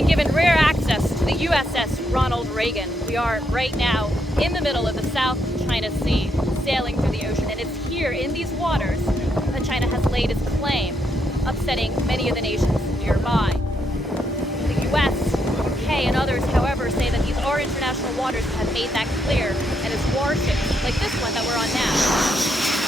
been given rare access to the USS Ronald Reagan. We are right now in the middle of the South China Sea, sailing through the ocean, and it's here in these waters that China has laid its claim, upsetting many of the nations nearby. The US, UK, and others, however, say that these are international waters and have made that clear, and it's warships like this one that we're on now